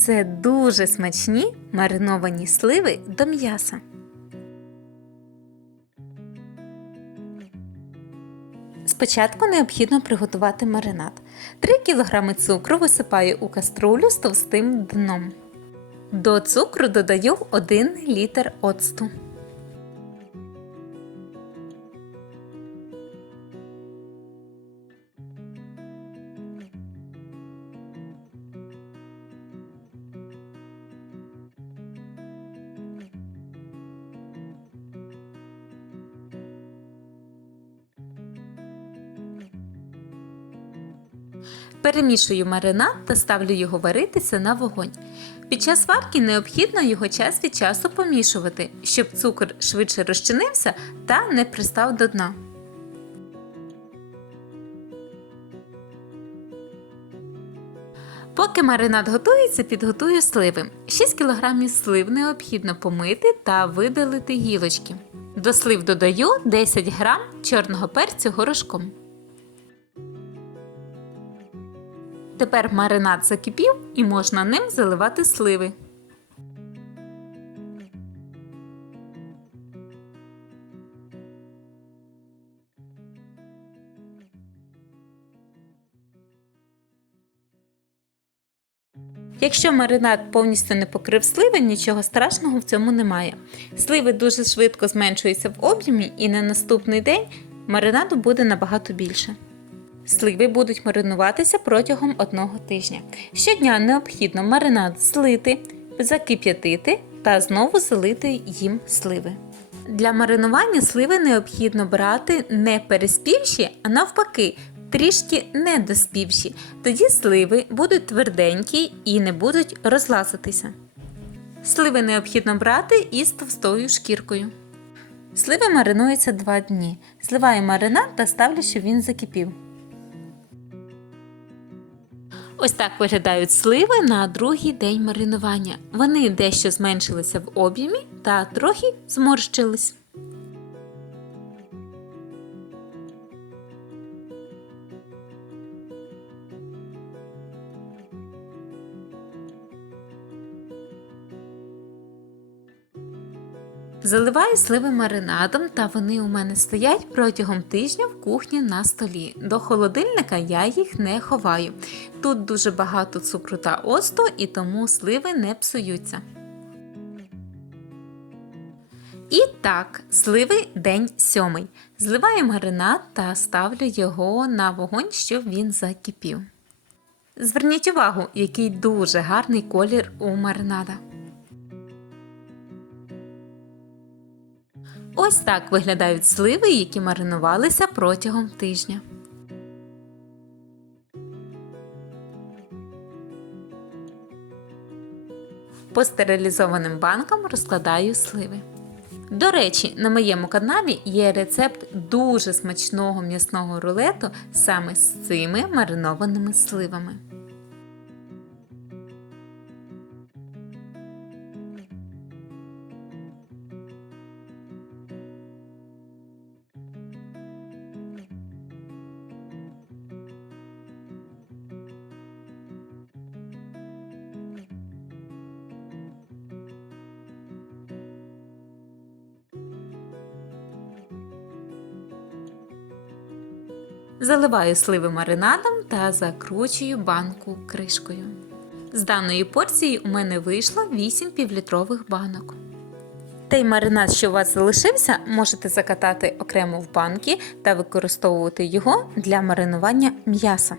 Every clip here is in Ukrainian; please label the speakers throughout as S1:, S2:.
S1: Це дуже смачні мариновані сливи до м'яса. Спочатку необхідно приготувати маринад. 3 кг цукру висипаю у каструлю з товстим дном. До цукру додаю 1 літр оцту. Перемішую маринад та ставлю його варитися на вогонь. Під час варки необхідно його час від часу помішувати, щоб цукор швидше розчинився та не пристав до дна. Поки маринад готується, підготую сливи. 6 кг слив необхідно помити та видалити гілочки. До слив додаю 10 г чорного перцю горошком. Тепер маринад закипів і можна ним заливати сливи. Якщо маринад повністю не покрив сливи, нічого страшного в цьому немає. Сливи дуже швидко зменшуються в об'ємі і на наступний день маринаду буде набагато більше. Сливи будуть маринуватися протягом одного тижня. Щодня необхідно маринад злити, закип'ятити та знову залити їм сливи. Для маринування сливи необхідно брати не переспівші, а навпаки, трішки недоспівші. Тоді сливи будуть тверденькі і не будуть розлазитися. Сливи необхідно брати із товстою шкіркою. Сливи маринуються 2 дні. Зливаю маринад та ставлю, щоб він закипів. Ось так виглядають сливи на другий день маринування. Вони дещо зменшилися в об'ємі та трохи зморщились. Заливаю сливи маринадом, та вони у мене стоять протягом тижня в кухні на столі. До холодильника я їх не ховаю. Тут дуже багато цукру та оцту, і тому сливи не псуються. І так, сливи день сьомий. Зливаю маринад та ставлю його на вогонь, щоб він закипів. Зверніть увагу, який дуже гарний колір у маринада. Ось так виглядають сливи, які маринувалися протягом тижня. По стерилізованим банкам розкладаю сливи. До речі, на моєму каналі є рецепт дуже смачного м'ясного рулету саме з цими маринованими сливами. Заливаю сливи маринадом та закручую банку кришкою. З даної порції у мене вийшло 8 півлітрових банок. Той маринад, що у вас залишився, можете закатати окремо в банки та використовувати його для маринування м'яса.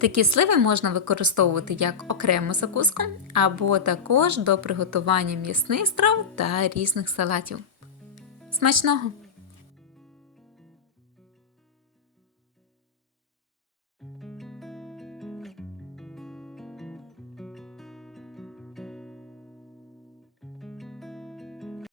S1: Такі сливи можна використовувати як окрему закуску, або також до приготування м'ясних страв та різних салатів. Смачного!